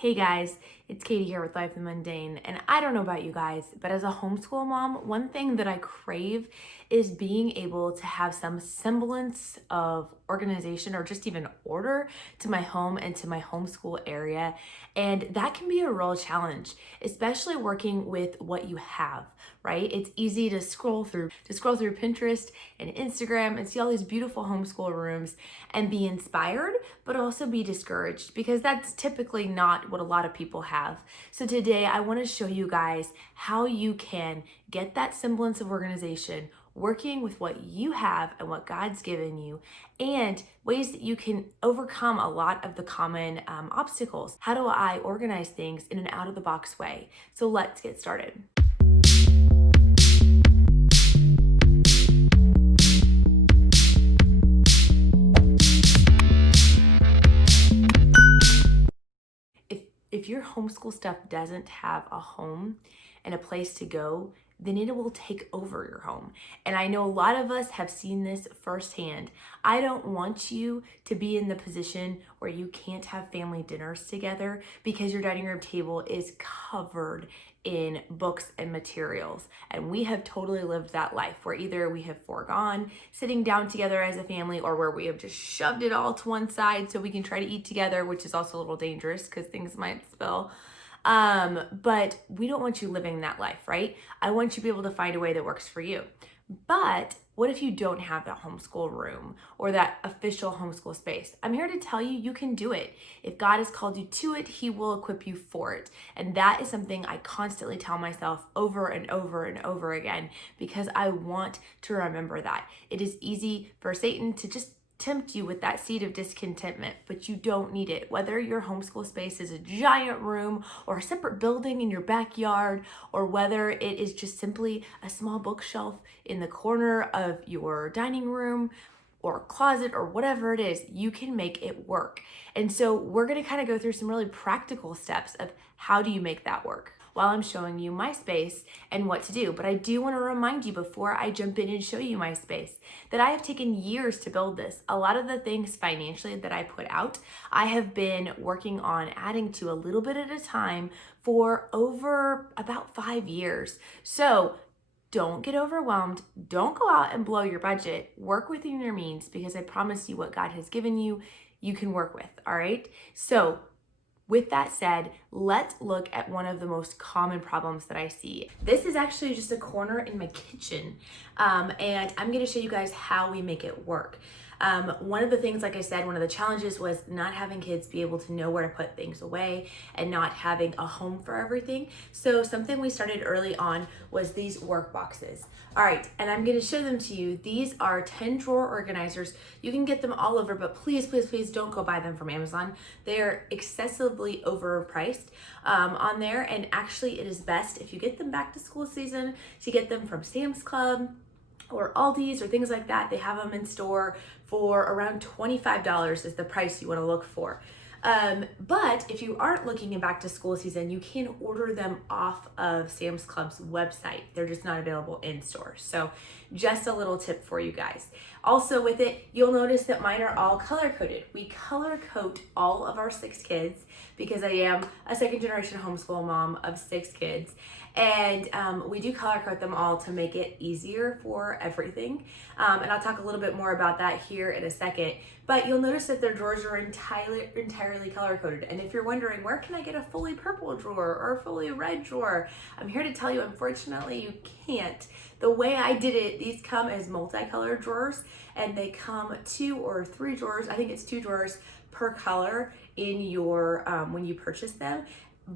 Hey guys, it's Katie here with Life the Mundane, and I don't know about you guys, but as a homeschool mom, one thing that I crave is being able to have some semblance of organization or just even order to my home and to my homeschool area. And that can be a real challenge, especially working with what you have, right? It's easy to scroll through Pinterest and Instagram and see all these beautiful homeschool rooms and be inspired, but also be discouraged because that's typically not what a lot of people have. So today I want to show you guys how you can get that semblance of organization working with what you have and what God's given you, and ways that you can overcome a lot of the common obstacles. How do I organize things in an out-of-the-box way? So let's get started. If your homeschool stuff doesn't have a home and a place to go, then it will take over your home. And I know a lot of us have seen this firsthand. I don't want you to be in the position where you can't have family dinners together because your dining room table is covered in books and materials. And we have totally lived that life where either we have foregone sitting down together as a family, or where we have just shoved it all to one side so we can try to eat together, which is also a little dangerous because things might spill. But we don't want you living that life, right? I want you to be able to find a way that works for you. But what if you don't have that homeschool room or that official homeschool space? I'm here to tell you, you can do it. If God has called you to it, He will equip you for it. And that is something I constantly tell myself over and over and over again, because I want to remember that. It is easy for Satan to just tempt you with that seed of discontentment, but you don't need it. Whether your homeschool space is a giant room or a separate building in your backyard, or whether it is just simply a small bookshelf in the corner of your dining room or closet or whatever it is, you can make it work. And so we're going to kind of go through some really practical steps of how do you make that work while I'm showing you my space and what to do. But I do want to remind you before I jump in and show you my space that I have taken years to build this. A lot of the things financially that I put out, I have been working on adding to a little bit at a time for over about 5 years. So don't get overwhelmed. Don't go out and blow your budget. Work within your means, because I promise you what God has given you, you can work with, all right? So with that said, let's look at one of the most common problems that I see. This is actually just a corner in my kitchen, and I'm gonna show you guys how we make it work. One of the things, like I said, one of the challenges was not having kids be able to know where to put things away and not having a home for everything. So something we started early on was these Workboxes. All right, and I'm gonna show them to you. These are 10 drawer organizers. You can get them all over, but please, please, please don't go buy them from Amazon. They're excessively overpriced on there, and actually it is best if you get them back to school season to get them from Sam's Club or Aldi's or things like that. They have them in store for around $25 is the price you want to look for. But if you aren't looking in back to school season, you can order them off of Sam's Club's website. They're just not available in store. So just a little tip for you guys. Also with it, you'll notice that mine are all color coded. We color code all of our 6 kids because I am a second generation homeschool mom of 6 kids. And we do color code them all to make it easier for everything. And I'll talk a little bit more about that here in a second. But you'll notice that their drawers are entirely color coded. And if you're wondering, where can I get a fully purple drawer or a fully red drawer? I'm here to tell you, unfortunately, you can't. The way I did it, these come as multicolored drawers, and they come 2 or 3 drawers. I think it's 2 drawers per color in your when you purchase them.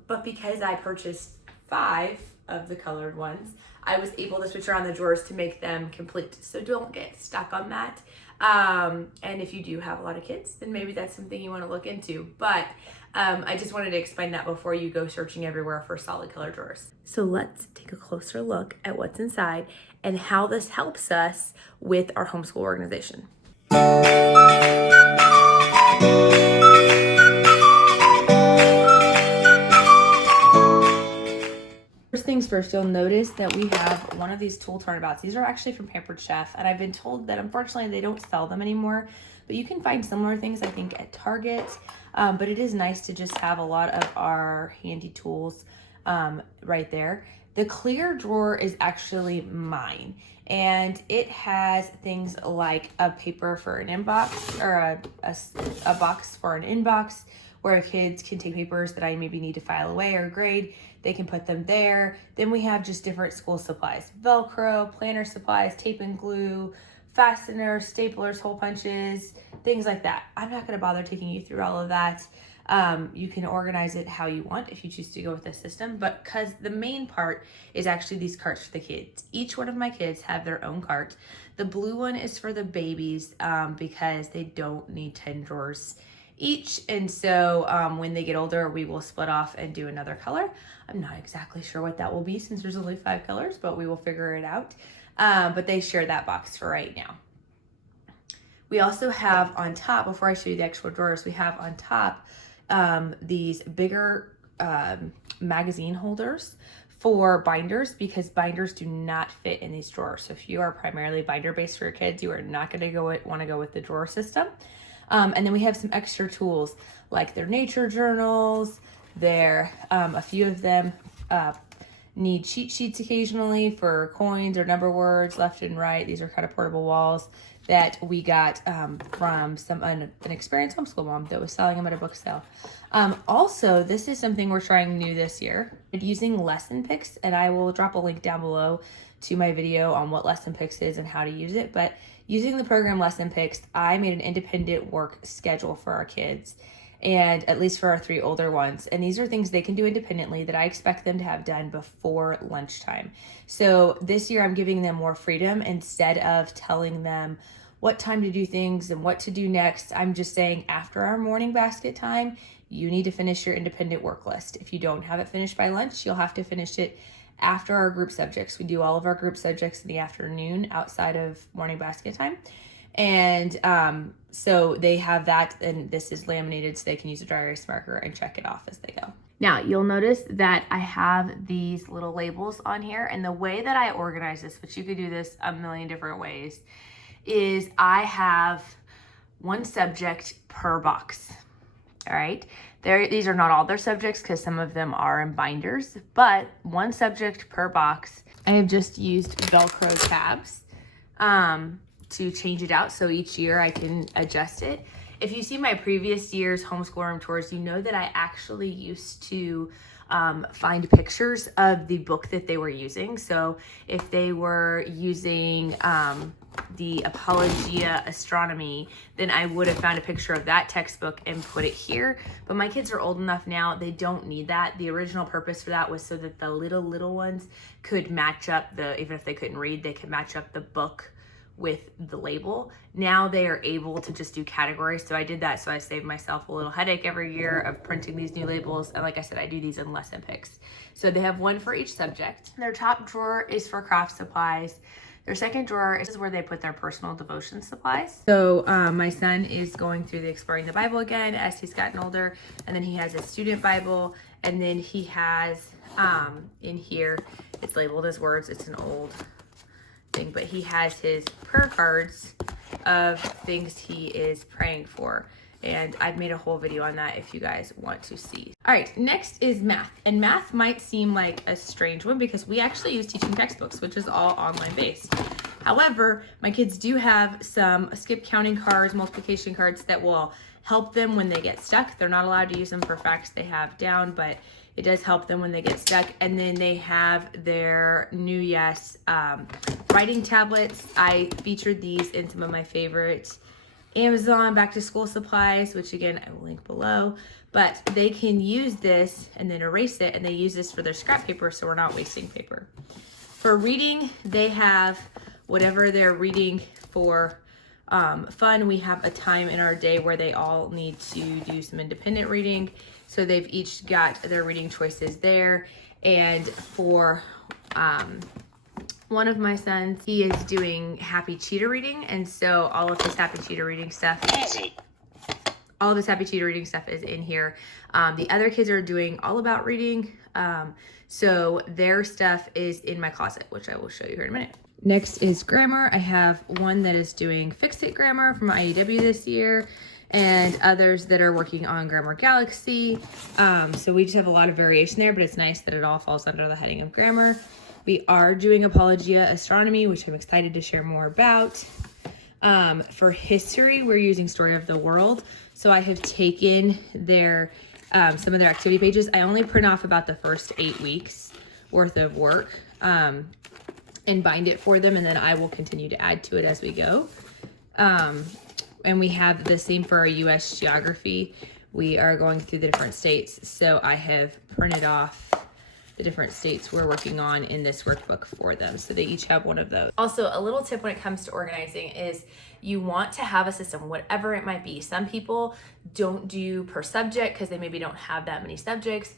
But because I purchased 5 of the colored ones, I was able to switch around the drawers to make them complete. So don't get stuck on that. And if you do have a lot of kids, then maybe that's something you want to look into. But I just wanted to explain that before you go searching everywhere for solid color drawers. So let's take a closer look at what's inside and how this helps us with our homeschool organization. First things first, you'll notice that we have one of these tool turnabouts. These are actually from Pampered Chef, and I've been told that unfortunately they don't sell them anymore, but you can find similar things, I think, at Target. But it is nice to just have a lot of our handy tools right there. The clear drawer is actually mine, and it has things like a paper for an inbox, or a box for an inbox where kids can take papers that I maybe need to file away or grade. They can put them there. Then we have just different school supplies: Velcro, planner supplies, tape and glue, fasteners, staplers, hole punches, things like that. I'm not going to bother taking you through all of that. You can organize it how you want if you choose to go with this system, but because the main part is actually these carts for the kids. Each one of my kids have their own cart. The blue one is for the babies because they don't need 10 drawers each, and so when they get older, we will split off and do another color. I'm not exactly sure what that will be since there's only 5 colors, but we will figure it out. But they share that box for right now. We also have on top, before I show you the actual drawers, we have on top these bigger magazine holders for binders, because binders do not fit in these drawers. So if you are primarily binder based for your kids, you are not going to want to go with the drawer system. And then we have some extra tools like their nature journals. A few of them need cheat sheets occasionally for coins or number words left and right. These are kind of portable walls that we got from an experienced homeschool mom that was selling them at a book sale. Also, this is something we're trying new this year, using lesson picks, and I will drop a link down below to my video on what lesson picks is and how to use it. But using the program lesson picks, I made an independent work schedule for our kids, and at least for our 3 older ones. And these are things they can do independently that I expect them to have done before lunchtime. So this year I'm giving them more freedom. Instead of telling them what time to do things and what to do next, I'm just saying, after our morning basket time, you need to finish your independent work list. If you don't have it finished by lunch, you'll have to finish it after our group subjects. We do all of our group subjects in the afternoon outside of morning basket time. And so they have that, and this is laminated so they can use a dry erase marker and check it off as they go. Now you'll notice that I have these little labels on here, and the way that I organize this, which you could do this a million different ways, is I have one subject per box. All right, these are not all their subjects because some of them are in binders, but one subject per box. I have just used Velcro tabs to change it out, so each year I can adjust it. If you see my previous year's homeschool room tours, you know that I actually used to find pictures of the book that they were using. So if they were using the Apologia Astronomy, then I would have found a picture of that textbook and put it here. But my kids are old enough now, they don't need that. The original purpose for that was so that the little ones could match up even if they couldn't read, they could match up the book with the label. Now they are able to just do categories. So I did that, so I saved myself a little headache every year of printing these new labels. And like I said, I do these in lesson picks. So they have one for each subject. Their top drawer is for craft supplies. Their second drawer is where they put their personal devotion supplies. So my son is going through the Exploring the Bible again as he's gotten older. And then he has a student Bible. And then he has in here, it's labeled as words. It's an old thing, but he has his prayer cards of things he is praying for. And I've made a whole video on that if you guys want to see. All right, next is math. And math might seem like a strange one because we actually use teaching textbooks, which is all online based. However, my kids do have some skip counting cards, multiplication cards that will help them when they get stuck. They're not allowed to use them for facts they have down, but it does help them when they get stuck. And then they have their New Yes writing tablets. I featured these in some of my favorite Amazon back to school supplies, which again, I will link below. But they can use this and then erase it, and they use this for their scrap paper, so we're not wasting paper. For reading, they have whatever they're reading for fun. We have a time in our day where they all need to do some independent reading. So they've each got their reading choices there. And for one of my sons, he is doing Happy Cheetah reading. And so all of his Happy Cheetah reading stuff, is in here. The other kids are doing All About Reading. So their stuff is in my closet, which I will show you here in a minute. Next is grammar. I have one that is doing Fix-It grammar from IEW this year, and others that are working on Grammar Galaxy. So we just have a lot of variation there, but it's nice that it all falls under the heading of grammar. We are doing Apologia Astronomy, which I'm excited to share more about. For history, we're using Story of the World. So I have taken their some of their activity pages. I only print off about the first 8 weeks worth of work and bind it for them, and then I will continue to add to it as we go. And we have the same for our U.S. geography. We are going through the different states, so I have printed off the different states we're working on in this workbook for them. So they each have one of those. Also, a little tip when it comes to organizing is you want to have a system, whatever it might be. Some people don't do per subject because they maybe don't have that many subjects.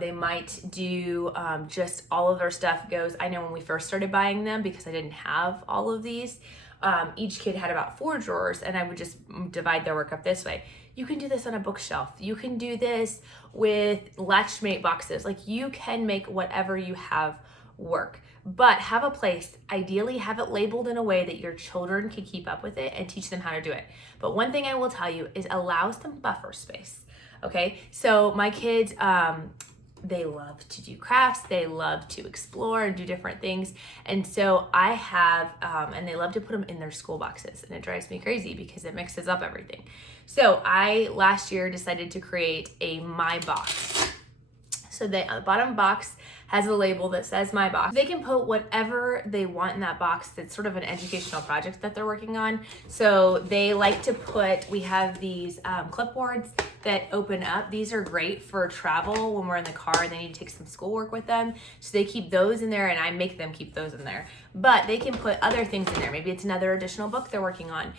They might do just all of their stuff goes. I know when we first started buying them, because I didn't have all of these, each kid had about 4 drawers, and I would just divide their work up this way. You can do this on a bookshelf. You can do this with Latch boxes. Like, you can make whatever you have work, but have a place. Ideally, have it labeled in a way that your children can keep up with it and teach them how to do it. But one thing I will tell you is allow some buffer space. Okay, so my kids, they love to do crafts, they love to explore and do different things. And so I have, and they love to put them in their school boxes, and it drives me crazy because it mixes up everything. So I, last year, decided to create a My Box. So the bottom box has a label that says My Box. They can put whatever they want in that box. That's sort of an educational project that they're working on. So they like to put, we have these clipboards that open up. These are great for travel when we're in the car and they need to take some schoolwork with them. So they keep those in there, and I make them keep those in there. But they can put other things in there. Maybe it's another additional book they're working on.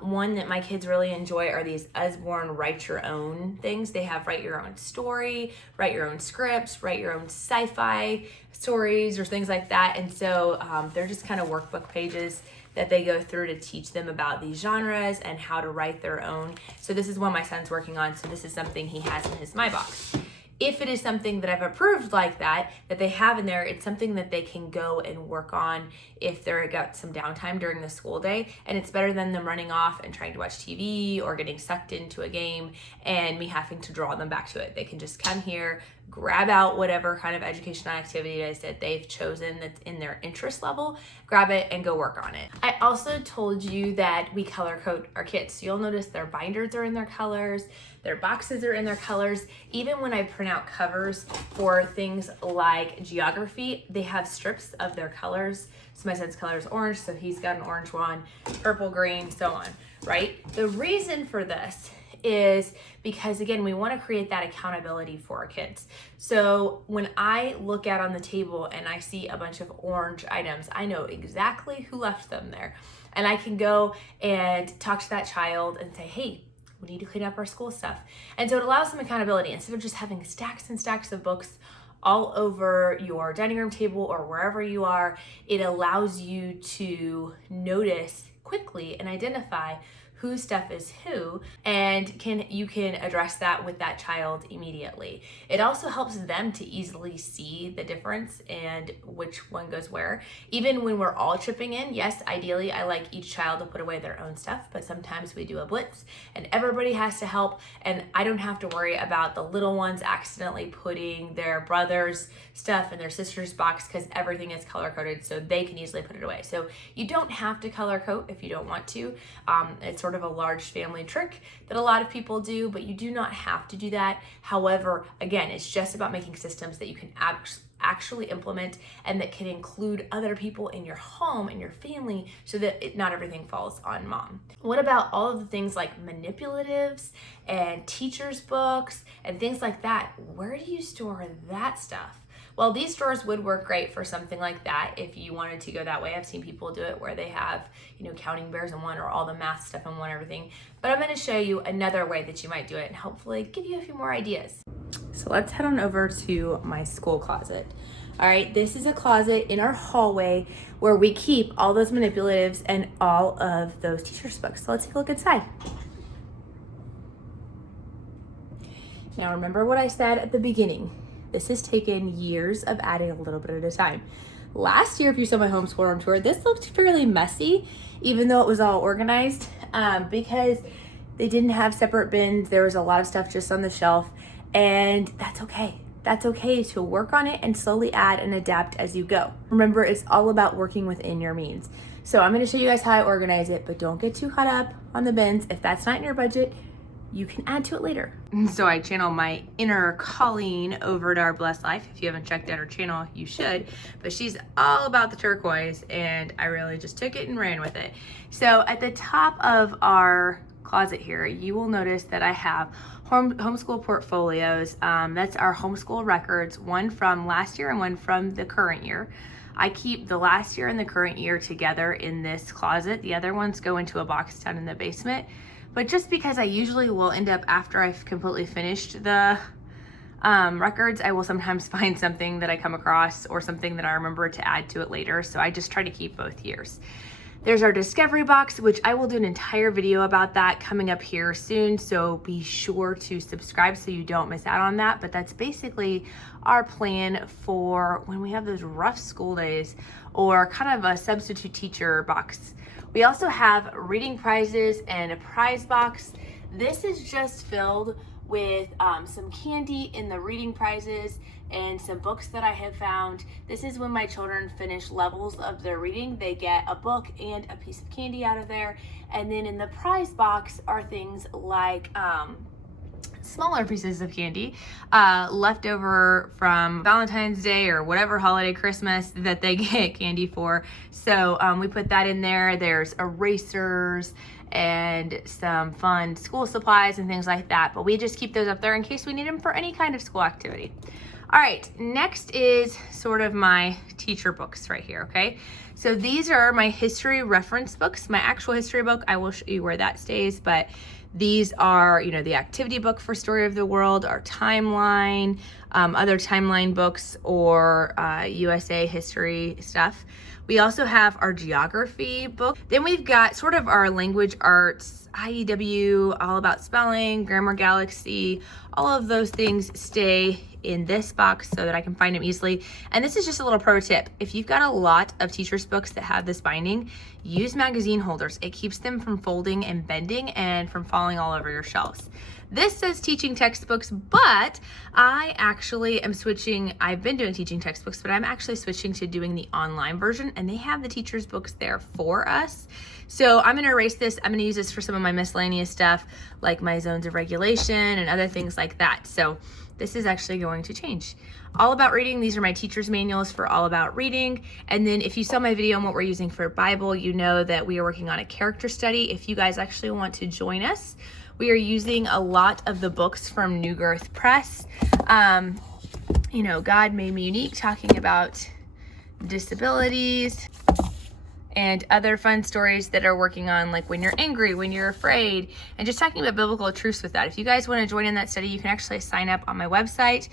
One that my kids really enjoy are these Usborne Write Your Own things. They have write your own story, write your own scripts, write your own sci-fi stories or things like that. And so they're just kind of workbook pages that they go through to teach them about these genres and how to write their own. So this is one my son's working on. So this is something he has in his My Box. If it is something that I've approved like that they have in there, it's something that they can go and work on if they're got some downtime during the school day. And it's better than them running off and trying to watch TV or getting sucked into a game and me having to draw them back to it. They can just come here, grab out whatever kind of educational activity it is that they've chosen that's in their interest level, grab it and go work on it. I also told you that we color code our kids. So you'll notice their binders are in their colors, their boxes are in their colors. Even when I print out covers for things like geography, they have strips of their colors. So my son's color is orange, so he's got an orange one, purple, green, so on, right? The reason for this is because, again, we want to create that accountability for our kids. So when I look out on the table and I see a bunch of orange items, I know exactly who left them there. And I can go and talk to that child and say, hey, we need to clean up our school stuff. And so it allows some accountability. Instead of just having stacks and stacks of books all over your dining room table or wherever you are, it allows you to notice quickly and identify whose stuff is who, and you can address that with that child immediately. It also helps them to easily see the difference and which one goes where. Even when we're all chipping in, yes, ideally I like each child to put away their own stuff, but sometimes we do a blitz and everybody has to help, and I don't have to worry about the little ones accidentally putting their brother's stuff in their sister's box because everything is color coded, so they can easily put it away. So you don't have to color code if you don't want to. It's sort of a large family trick that a lot of people do, but you do not have to do that. However, again, it's just about making systems that you can actually implement and that can include other people in your home and your family so that not everything falls on mom. What about all of the things like manipulatives and teachers' books and things like that? Where do you store that stuff? Well, these drawers would work great for something like that if you wanted to go that way. I've seen people do it where they have, counting bears in one or all the math stuff in one, everything. But I'm going to show you another way that you might do it and hopefully give you a few more ideas. So let's head on over to my school closet. All right, this is a closet in our hallway where we keep all those manipulatives and all of those teacher's books. So let's take a look inside. Now remember what I said at the beginning. This has taken years of adding a little bit at a time. Last year, if you saw my homeschool room tour, this looked fairly messy, even though it was all organized, because they didn't have separate bins. There was a lot of stuff just on the shelf, and that's okay. That's okay to work on it and slowly add and adapt as you go. Remember, it's all about working within your means. So I'm gonna show you guys how I organize it, but don't get too caught up on the bins. If that's not in your budget, you can add to it later. So I channel my inner Colleen over to Our Blessed Life. If you haven't checked out her channel, you should. But she's all about the turquoise, and I really just took it and ran with it. So at the top of our closet here, you will notice that I have Homeschool Portfolios. That's our homeschool records, one from last year and one from the current year. I keep the last year and the current year together in this closet. The other ones go into a box down in the basement. But just because I usually will end up, after I've completely finished the records, I will sometimes find something that I come across or something that I remember to add to it later. So I just try to keep both years. There's our discovery box, which I will do an entire video about that coming up here soon. So be sure to subscribe so you don't miss out on that. But that's basically our plan for when we have those rough school days, or kind of a substitute teacher box. We also have reading prizes and a prize box. This is just filled with some candy in the reading prizes and some books that I have found. This is when my children finish levels of their reading. They get a book and a piece of candy out of there. And then in the prize box are things like smaller pieces of candy left over from Valentine's Day or whatever holiday, Christmas, that they get candy for. So we put that in there. There's erasers and some fun school supplies and things like that. But we just keep those up there in case we need them for any kind of school activity. All right, next is sort of my teacher books right here, okay? So these are my history reference books. My actual history book, I will show you where that stays, but these are, you know, the activity book for Story of the World, our timeline, other timeline books, or USA history stuff. We also have our geography book. Then we've got sort of our language arts, IEW, all about spelling, Grammar Galaxy, all of those things stay in this box so that I can find them easily. And this is just a little pro tip. If you've got a lot of teachers' books that have this binding, use magazine holders. It keeps them from folding and bending and from falling all over your shelves. This says teaching textbooks, but I actually am switching. I've been doing teaching textbooks, but I'm actually switching to doing the online version, and they have the teachers' books there for us. So I'm gonna erase this. I'm gonna use this for some of my miscellaneous stuff, like my zones of regulation and other things like that. So this is actually going to change. All About Reading, these are my teacher's manuals for All About Reading. And then if you saw my video on what we're using for Bible, you know that we are working on a character study. If you guys actually want to join us, we are using a lot of the books from New Girth Press. You know, God Made Me Unique, talking about disabilities and other fun stories that are working on, like when you're angry, when you're afraid, and just talking about biblical truths with that. If you guys want to join in that study, you can actually sign up on my website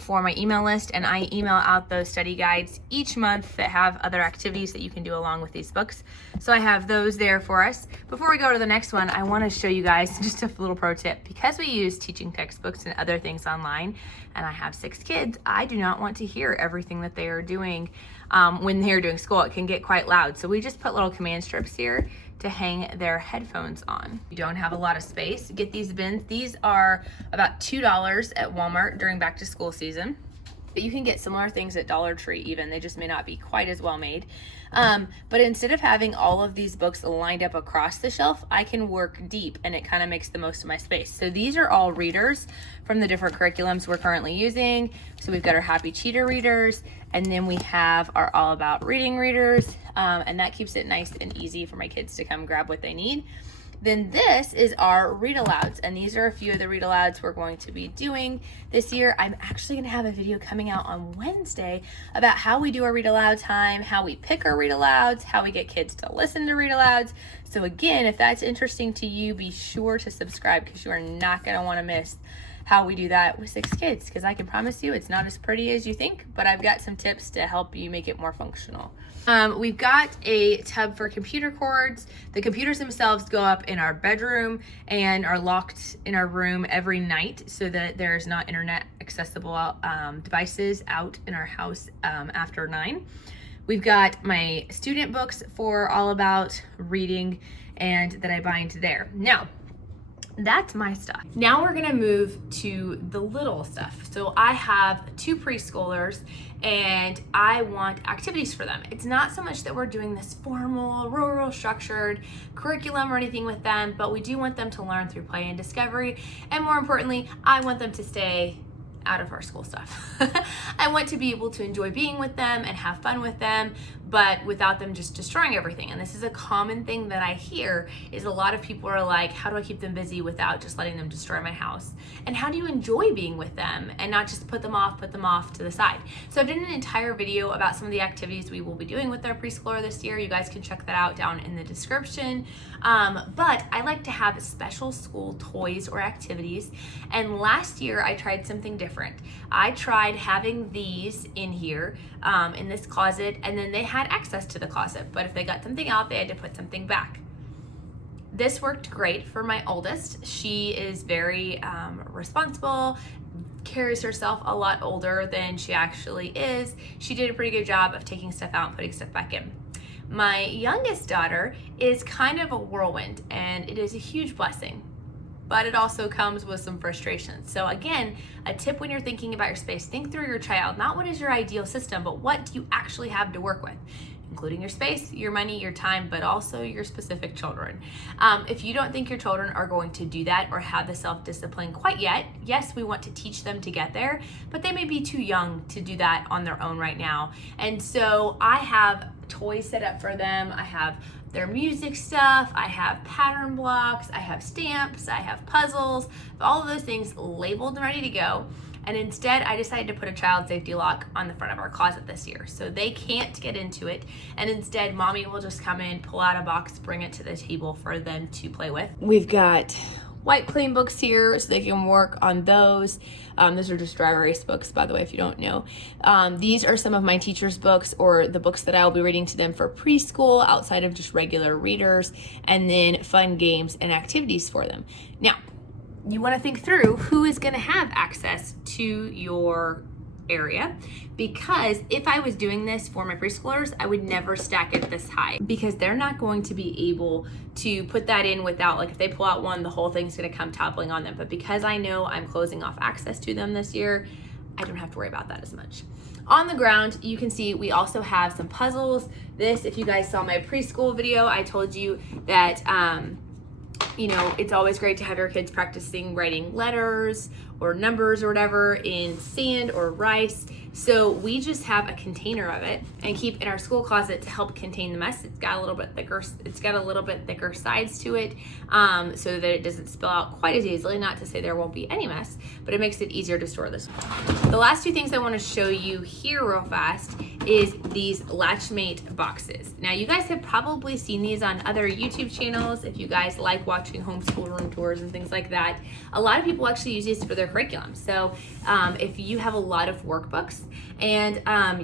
for my email list, and I email out those study guides each month that have other activities that you can do along with these books. So I have those there for us. Before we go to the next one, I want to show you guys just a little pro tip. Because we use teaching textbooks and other things online, and I have 6 kids, I do not want to hear everything that they are doing when they're doing school. It can get quite loud. So we just put little command strips here to hang their headphones on. You don't have a lot of space, get these bins. These are about $2 at Walmart during back to school season. But you can get similar things at Dollar Tree even. They just may not be quite as well made. But instead of having all of these books lined up across the shelf, I can work deep, and it kind of makes the most of my space. So these are all readers from the different curriculums we're currently using. So we've got our Happy Cheater readers, and then we have our All About Reading readers, and that keeps it nice and easy for my kids to come grab what they need. Then this is our read alouds, and these are a few of the read alouds we're going to be doing this year. I'm actually going to have a video coming out on Wednesday about how we do our read aloud time, how we pick our read alouds, how we get kids to listen to read alouds. So again, if that's interesting to you, be sure to subscribe, because you are not going to want to miss how we do that with 6 kids, because I can promise you it's not as pretty as you think, but I've got some tips to help you make it more functional. We've got a tub for computer cords. The computers themselves go up in our bedroom and are locked in our room every night so that there's not internet accessible devices out in our house after 9. We've got my student books for all about reading and that I bind there. Now, that's my stuff. Now we're gonna move to the little stuff. So I have 2 preschoolers and I want activities for them. It's not so much that we're doing this formal, rural structured curriculum or anything with them, but we do want them to learn through play and discovery. And more importantly, I want them to stay out of our school stuff. I want to be able to enjoy being with them and have fun with them, but without them just destroying everything. And this is a common thing that I hear, is a lot of people are like, how do I keep them busy without just letting them destroy my house? And how do you enjoy being with them and not just put them off to the side? So I've done an entire video about some of the activities we will be doing with our preschooler this year. You guys can check that out down in the description. But I like to have special school toys or activities. And last year I tried something different. I tried having these in here, in this closet, and then they had access to the closet, but if they got something out, they had to put something back. This worked great for my oldest. She is very responsible, carries herself a lot older than she actually is. She did a pretty good job of taking stuff out and putting stuff back in. My youngest daughter is kind of a whirlwind, and it is a huge blessing, but it also comes with some frustration. So again, a tip when you're thinking about your space, think through your child, not what is your ideal system, but what do you actually have to work with, including your space, your money, your time, but also your specific children. If you don't think your children are going to do that or have the self-discipline quite yet, yes, we want to teach them to get there, but they may be too young to do that on their own right now. And so I have toys set up for them. I have their music stuff, I have pattern blocks, I have stamps, I have puzzles, all of those things labeled and ready to go. And instead, I decided to put a child safety lock on the front of our closet this year, so they can't get into it. And instead, mommy will just come in, pull out a box, bring it to the table for them to play with. We've got white plain books here so they can work on those. Those are just dry erase books, by the way, if you don't know. These are some of my teachers' books, or the books that I will be reading to them for preschool outside of just regular readers, and then fun games and activities for them. Now, you want to think through who is going to have access to your area, because if I was doing this for my preschoolers, I would never stack it this high, because they're not going to be able to put that in without, like, if they pull out one, the whole thing's going to come toppling on them. But because I know I'm closing off access to them this year, I don't have to worry about that as much. On the ground, you can see we also have some puzzles. This, if you guys saw my preschool video, I told you that you know, it's always great to have your kids practicing writing letters or numbers or whatever in sand or rice. So we just have a container of it and keep in our school closet to help contain the mess. It's got a little bit thicker sides to it, so that it doesn't spill out quite as easily. Not to say there won't be any mess, but it makes it easier to store this. The last 2 things I want to show you here real fast is these Latchmate boxes. Now, you guys have probably seen these on other YouTube channels if you guys like watching homeschool room tours and things like that. A lot of people actually use these for their curriculum. So if you have a lot of workbooks and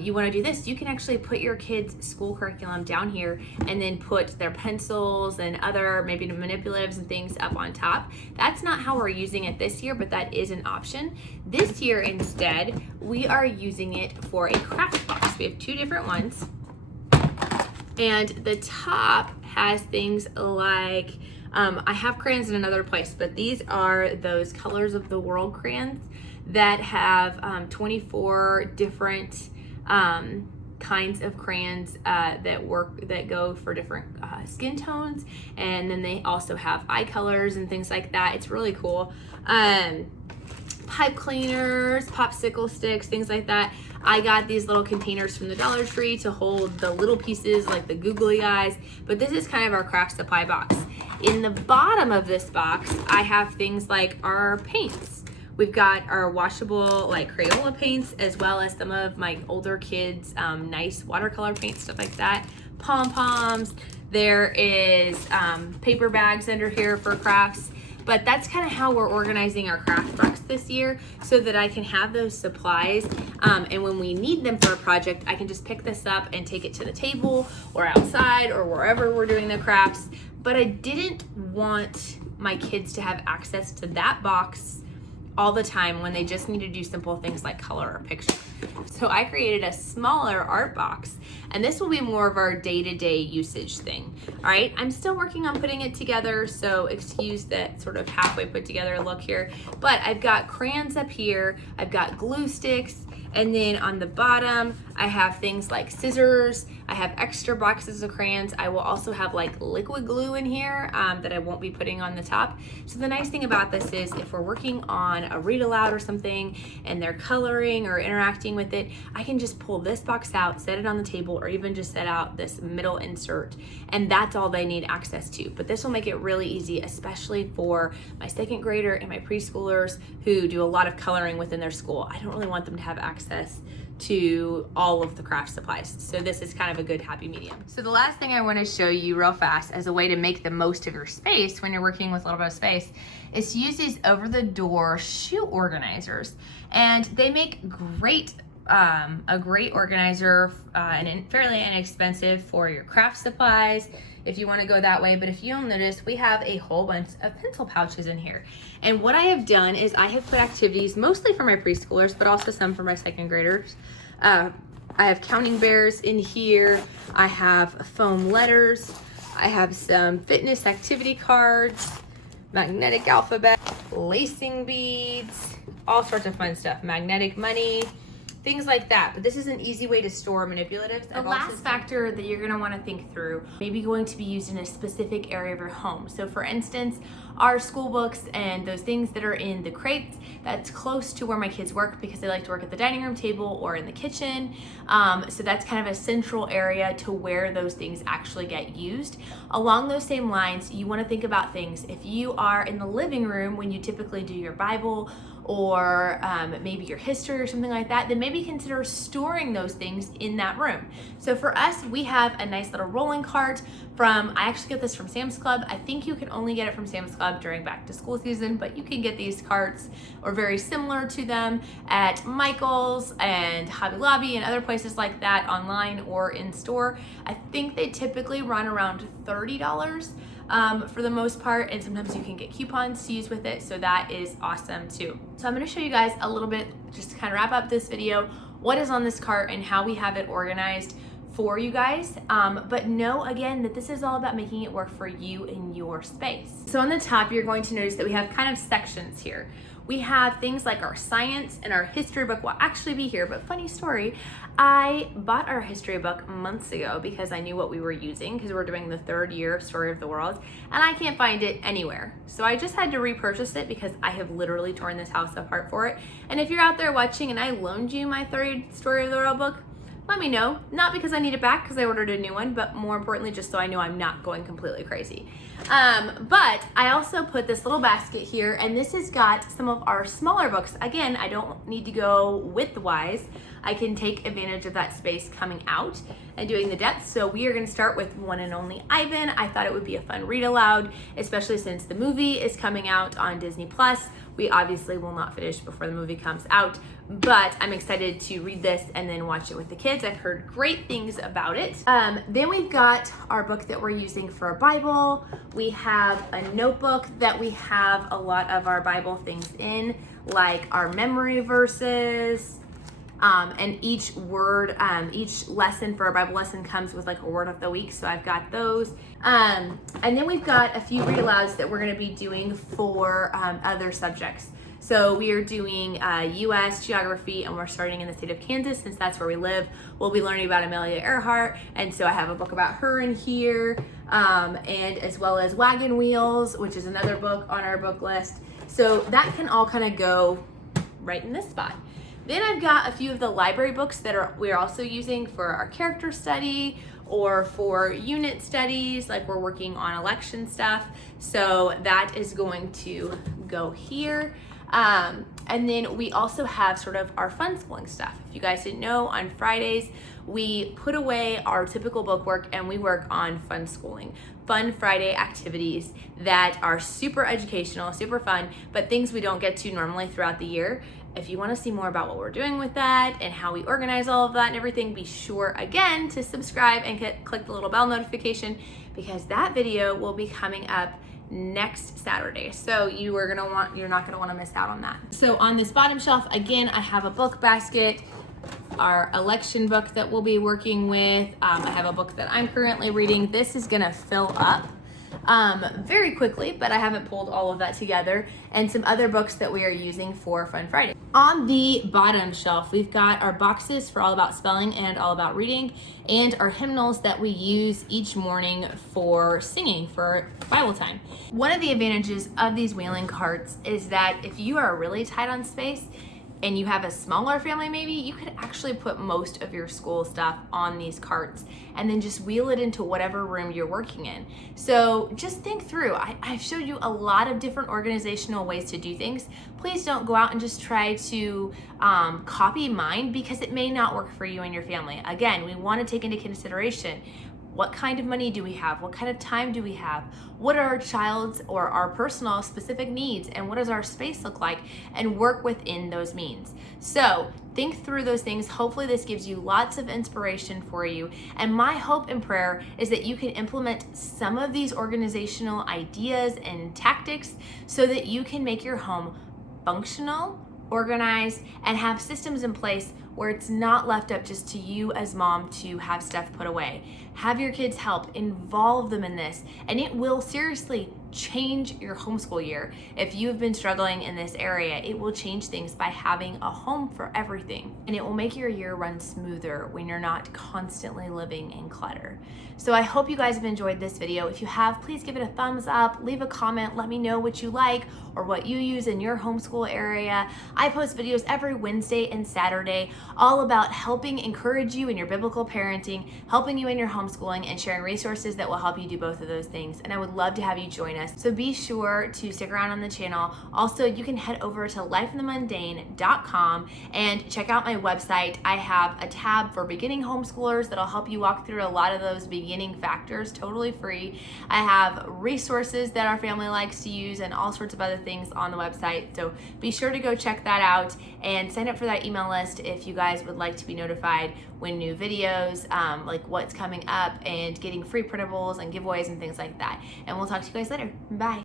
you want to do this, you can actually put your kids' school curriculum down here and then put their pencils and other maybe manipulatives and things up on top. That's not how we're using it this year, but that is an option. This year instead, we are using it for a craft box. We have 2 different ones, and the top has things like I have crayons in another place, but these are those Colors of the World crayons that have 24 different kinds of crayons that go for different skin tones, and then they also have eye colors and things like that. It's really cool. Pipe cleaners, popsicle sticks, things like that. I got these little containers from the Dollar Tree to hold the little pieces like the googly eyes, but this is kind of our craft supply box. In the bottom of this box, I have things like our paints. We've got our washable like Crayola paints, as well as some of my older kids' nice watercolor paints, stuff like that. Pom-poms. There is paper bags under here for crafts. But that's kind of how we're organizing our craft box this year, so that I can have those supplies. And when we need them for a project, I can just pick this up and take it to the table or outside or wherever we're doing the crafts. But I didn't want my kids to have access to that box all the time when they just need to do simple things like color or picture. So I created a smaller art box, and this will be more of our day-to-day usage thing. All right, I'm still working on putting it together, so excuse that sort of halfway put together look here. But I've got crayons up here, I've got glue sticks, and then on the bottom, I have things like scissors. I have extra boxes of crayons. I will also have like liquid glue in here that I won't be putting on the top. So the nice thing about this is if we're working on a read aloud or something and they're coloring or interacting with it, I can just pull this box out, set it on the table, or even just set out this middle insert, and that's all they need access to. But this will make it really easy, especially for my second grader and my preschoolers who do a lot of coloring within their school. I don't really want them to have access to all of the craft supplies. So this is kind of a good happy medium. So the last thing I want to show you real fast as a way to make the most of your space when you're working with a little bit of space is to use these over-the-door shoe organizers. And they make great a great organizer and fairly inexpensive for your craft supplies if you want to go that way. But if you'll notice, we have a whole bunch of pencil pouches in here. And what I have done is I have put activities mostly for my preschoolers, but also some for my second graders. I have counting bears in here. I have foam letters. I have some fitness activity cards, magnetic alphabet, lacing beads, all sorts of fun stuff, magnetic money, things like that. But this is an easy way to store manipulatives. The last factor that you're gonna wanna think through, maybe going to be used in a specific area of your home. So for instance, our school books and those things that are in the crates, that's close to where my kids work because they like to work at the dining room table or in the kitchen. So that's kind of a central area to where those things actually get used. Along those same lines, you wanna think about things. If you are in the living room when you typically do your Bible or maybe your history or something like that, then maybe consider storing those things in that room. So for us, we have a nice little rolling cart I actually get this from Sam's Club. I think you can only get it from Sam's Club during back to school season, but you can get these carts or very similar to them at Michael's and Hobby Lobby and other places like that online or in store. I think they typically run around $30. For the most part, and sometimes you can get coupons to use with it, so that is awesome too. So I'm going to show you guys a little bit, just to kind of wrap up this video, what is on this cart and how we have it organized for you guys. But know again that this is all about making it work for you in your space. So on the top, you're going to notice that we have kind of sections here. We have things like our science and our history book will actually be here, but funny story, I bought our history book months ago because I knew what we were using because we're doing the 3rd year of Story of the World, and I can't find it anywhere. So I just had to repurchase it because I have literally torn this house apart for it. And if you're out there watching and I loaned you my 3rd Story of the World book, let me know. Not because I need it back because I ordered a new one, but more importantly, just so I know I'm not going completely crazy. But I also put this little basket here, and this has got some of our smaller books. Again, I don't need to go width-wise. I can take advantage of that space coming out and doing the depth. So we are going to start with One and Only Ivan. I thought it would be a fun read aloud, especially since the movie is coming out on Disney Plus. We obviously will not finish before the movie comes out, but I'm excited to read this and then watch it with the kids. I've heard great things about it. Then we've got our book that we're using for our Bible. We have a notebook that we have a lot of our Bible things in, like our memory verses, and each word, each lesson for our Bible lesson comes with like a word of the week. So I've got those. And then we've got a few read alouds that we're going to be doing for other subjects. So we are doing U.S. geography, and we're starting in the state of Kansas since that's where we live. We'll be learning about Amelia Earhart, and so I have a book about her in here, and as well as Wagon Wheels, which is another book on our book list. So that can all kind of go right in this spot. Then I've got a few of the library books that we're also using for our character study or for unit studies, like we're working on election stuff. So that is going to go here. And And then we also have sort of our fun schooling stuff. If you guys didn't know, on Fridays, we put away our typical book work and we work on fun schooling. Fun Friday activities that are super educational, super fun, but things we don't get to normally throughout the year. If you want to see more about what we're doing with that and how we organize all of that and everything, be sure again to subscribe and click the little bell notification, because that video will be coming up next Saturday. So you're not gonna want to miss out on that. So on this bottom shelf, again, I have a book basket, our election book that we'll be working with. I have a book that I'm currently reading. This is gonna fill up very quickly, but I haven't pulled all of that together, and some other books that we are using for Fun Friday. On the bottom shelf, we've got our boxes for All About Spelling and All About Reading, and our hymnals that we use each morning for singing for Bible time. One of the advantages of these wheeling carts is that if you are really tight on space and you have a smaller family, maybe you could actually put most of your school stuff on these carts and then just wheel it into whatever room you're working in. So just think through. I've showed you a lot of different organizational ways to do things. Please don't go out and just try to copy mine, because it may not work for you and your family. Again, we want to take into consideration, what kind of money do we have? What kind of time do we have? What are our child's or our personal specific needs? And what does our space look like? And work within those means. So think through those things. Hopefully this gives you lots of inspiration for you. And my hope and prayer is that you can implement some of these organizational ideas and tactics so that you can make your home functional, organized, and have systems in place where it's not left up just to you as mom to have stuff put away. Have your kids help, involve them in this, and it will seriously change your homeschool year. If you've been struggling in this area, it will change things by having a home for everything, and it will make your year run smoother when you're not constantly living in clutter. So I hope you guys have enjoyed this video. If you have, please give it a thumbs up, leave a comment, let me know what you like or what you use in your homeschool area. I post videos every Wednesday and Saturday all about helping encourage you in your biblical parenting, helping you in your homeschooling, and sharing resources that will help you do both of those things. And I would love to have you join us. So be sure to stick around on the channel. Also, you can head over to lifeinthemundane.com and check out my website. I have a tab for beginning homeschoolers that'll help you walk through a lot of those beginning factors totally free. I have resources that our family likes to use and all sorts of other things on the website. So be sure to go check that out and sign up for that email list if you guys would like to be notified when new videos, like what's coming up, and getting free printables and giveaways and things like that. And we'll talk to you guys later. Bye.